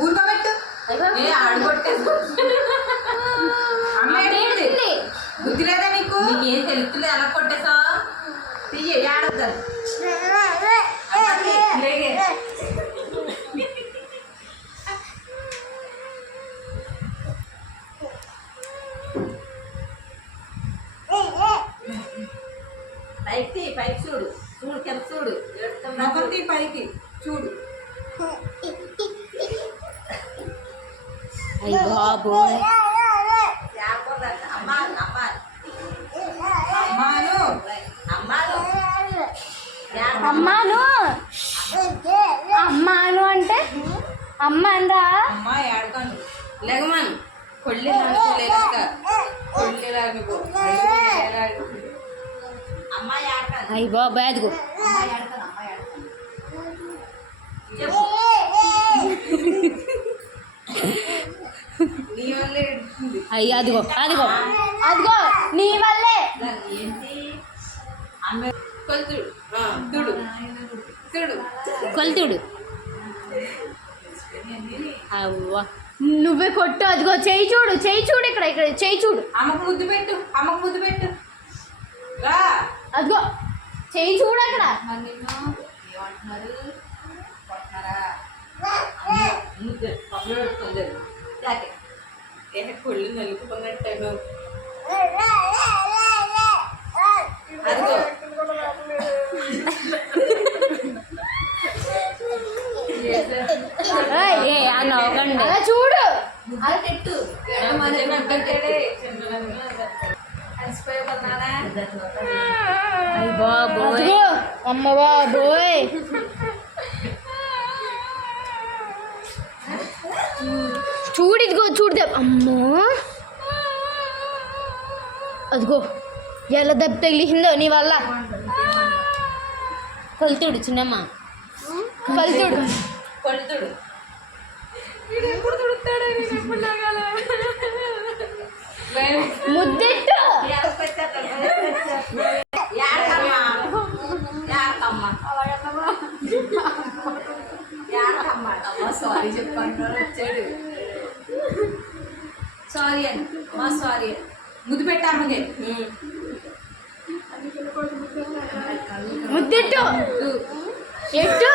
ఊరుకోబెట్టు ఆడుకొట్టేసి బుద్ధి లేదా నీకు నీకేం తెలుస్తుంది ఎలా కొట్టేసావు తీయ ఆడద్దాను పైకి పైకి చూడు చూడు కింద చూడు ముఖం తీ పైకి చూడు బాబోయ్ అమ్మాను అమ్మాను అంటే అమ్మ అనరా అమ్మా ఏడకాను లేకమాను కొళ్ళి అమ్మాయి ఆడతాను అయ్యి బాబాయ్ అదిగో అయ్యి అదిగో అదిగో అదిగో నీ వల్లే కొలుతుడు అవ్వా నువ్వే కొట్టు అదిగో చేయి చూడు ఇక్కడ ఇక్కడ చేయి చూడు అమ్మకు ముద్దు పెట్టు అదిగో చేయి చూడు అక్కడ ఏమంటున్నారు కొళ్ళు నలుపుకున్నట్టు చూడు అమ్మ బాబోయ్ చూడు ఇదిగో చూడదే అమ్మో అదిగో ఎలా దెబ్బ తగిలిందో నీ వల్ల కొలుతుడు చిన్నమ్మ కొలుతుడు ముద్దెట్టు సారీ చెప్పండి వచ్చాడు సారీ అని సారీ ముద్దు పెట్టామని ముద్దెట్టు ఎట్టు